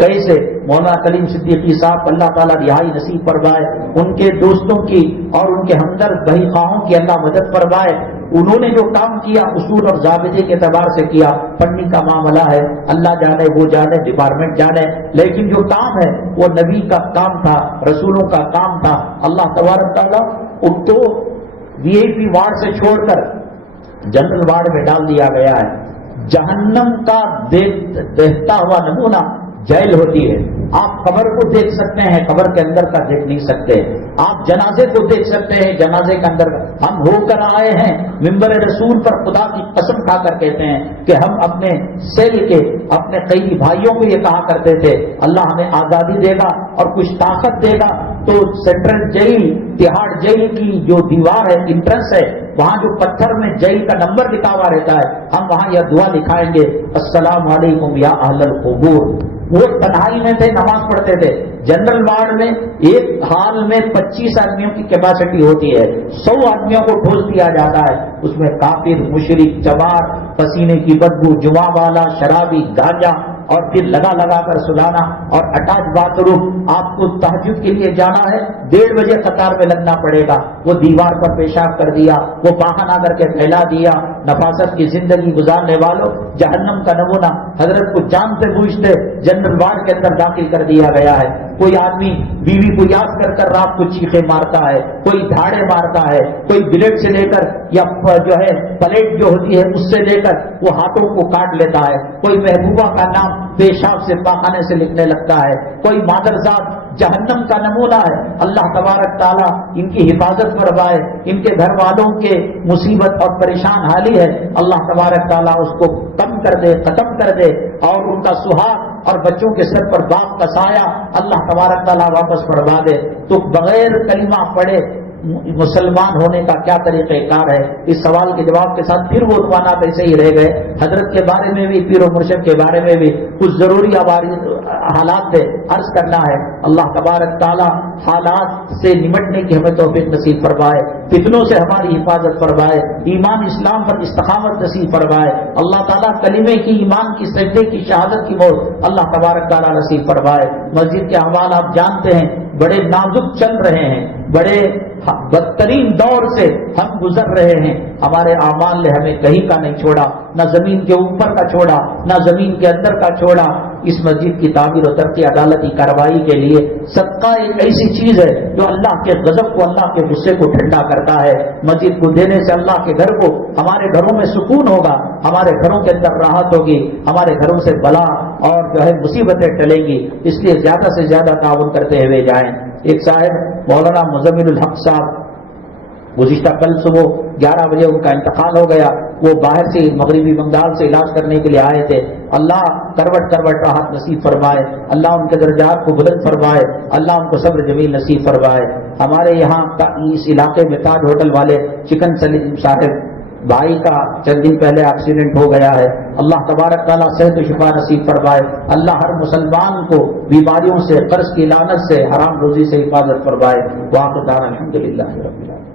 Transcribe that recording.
کیسے مولانا کلیم صدیقی صاحب اللہ تعالیٰ رہائی نصیب فرمائے، ان کے دوستوں کی اور ان کے ہمدرد بھائی خواہوں کی اللہ مدد فرمائے۔ انہوں نے جو کام کیا اصول اور ضابطے کے اعتبار سے کیا، پڑھنے کا معاملہ ہے، اللہ جانے وہ جانے، ڈپارٹمنٹ جانے، لیکن جو کام ہے وہ نبی کا کام تھا، رسولوں کا کام تھا۔ اللہ تبارک تعالیٰ ان کو وی آئی پی وارڈ سے چھوڑ کر جنرل وارڈ میں ڈال دیا گیا ہے۔ جہنم کا دیکھتا ہوا نمونہ جیل ہوتی ہے۔ آپ قبر کو دیکھ سکتے ہیں، قبر کے اندر کا دیکھ نہیں سکتے۔ آپ جنازے کو دیکھ سکتے ہیں، جنازے کے اندر ہم ہو کر آئے ہیں منبر رسول پر خدا کی قسم کھا کر کہتے ہیں کہ ہم اپنے سیل کے اپنے قیدی بھائیوں کو یہ کہا کرتے تھے اللہ ہمیں آزادی دے گا اور کچھ طاقت دے گا تو سینٹرل جیل تہاڑ جیل کی جو دیوار ہے، انٹرنس ہے، وہاں جو پتھر میں جیل کا نمبر لکھا ہوا رہتا ہے، ہم وہاں یہ دعا لکھائیں گے السلام علیکم یا اہل القبور۔ وہ تنہائی میں تھے، نماز پڑھتے تھے۔ جنرل وارڈ میں ایک ہال میں 25 آدمیوں کی کیپیسٹی ہوتی ہے، 100 آدمیوں کو ٹھوس دیا جاتا ہے۔ اس میں کافر، مشرک، چمار، پسینے کی بدبو، جوا والا، شرابی، گانجا، اور پھر لگا لگا کر سلانا، اور اٹیچ باتھ روم۔ آپ کو تہجد کے لیے جانا ہے، 1:30 بجے قطار میں لگنا پڑے گا۔ وہ دیوار پر پیشاب کر دیا، وہ پاخانہ کر کے پھیلا دیا۔ نفاست کی زندگی گزارنے والوں، جہنم کا نمونہ حضرت کو جانتے بوجھتے جنرل وارڈ کے اندر داخل کر دیا گیا ہے۔ کوئی آدمی بیوی کو یاد کر کر رات کو چیخے مارتا ہے، کوئی دھاڑے مارتا ہے، کوئی بلیڈ سے لے کر یا جو ہے پلیٹ جو ہوتی ہے اس سے لے کر وہ ہاتھوں کو کاٹ لیتا ہے، کوئی محبوبہ کا نام پیشاب سے پاخانے سے لکھنے لگتا ہے، کوئی مادرزاد۔ جہنم کا نمونہ ہے۔ اللہ تبارک تعالیٰ ان کی حفاظت فرمائے، ان کے گھر والوں کے مصیبت اور پریشان حالی ہے، اللہ تبارک تعالیٰ اس کو کم کر دے، ختم کر دے، اور ان کا سہاگ اور بچوں کے سر پر باپ کا سایہ اللہ تبارک تعالیٰ واپس فرما دے۔ تو بغیر کلمہ پڑھے مسلمان ہونے کا کیا طریقہ کار ہے؟ اس سوال کے جواب کے ساتھ پھر وہ عنوانات ایسے ہی رہ گئے۔ حضرت کے بارے میں بھی، پیر و مرشد کے بارے میں بھی کچھ ضروری حالات سے عرض کرنا ہے۔ اللہ تبارک تعالیٰ حالات سے نمٹنے کی ہمیں توفیق نصیب فرمائے، فتنوں سے ہماری حفاظت فرمائے، ایمان اسلام پر استقامت نصیب فرمائے۔ اللہ تعالیٰ کلمے کی، ایمان کی، سجدے کی، شہادت کی موت اللہ تبارک تعالیٰ نصیب فرمائے۔ مسجد کے احوال آپ جانتے ہیں، بڑے نازک چل رہے ہیں، بڑے بدترین دور سے ہم گزر رہے ہیں۔ ہمارے اعمال نے ہمیں کہیں کا نہیں چھوڑا، نہ زمین کے اوپر کا چھوڑا، نہ زمین کے اندر کا چھوڑا۔ اس مسجد کی تعمیر و ترقی عدالتی کارروائی کے لیے صدقہ ایک ایسی چیز ہے جو اللہ کے غضب کو، اللہ کے غصے کو ٹھنڈا کرتا ہے۔ مسجد کو دینے سے اللہ کے گھر کو، ہمارے گھروں میں سکون ہوگا، ہمارے گھروں کے اندر راحت ہوگی، ہمارے گھروں سے بلا اور جو ہے مصیبتیں ٹلیں گی۔ اس لیے زیادہ سے زیادہ تعاون کرتے ہوئے جائیں۔ ایک صاحب مولانا مزمل الحق صاحب، گزشتہ کل صبح 11 بجے ان کا انتقال ہو گیا۔ وہ باہر سے مغربی بنگال سے علاج کرنے کے لیے آئے تھے۔ اللہ کروٹ کروٹ راحت نصیب فرمائے، اللہ ان کے درجات کو بلند فرمائے، اللہ ان کو صبر جمیل نصیب فرمائے۔ ہمارے یہاں اس علاقے میں تاج ہوٹل والے چکن سلیم صاحب بھائی کا چند دن پہلے ایکسیڈنٹ ہو گیا ہے۔ اللہ تبارک تعالیٰ صحت و شفا نصیب فرمائے، اللہ ہر مسلمان کو بیماریوں سے، قرض کی لعنت سے، حرام روزی سے حفاظت فرمائے۔ وآخر دعوانا الحمدللہ رب العالمین۔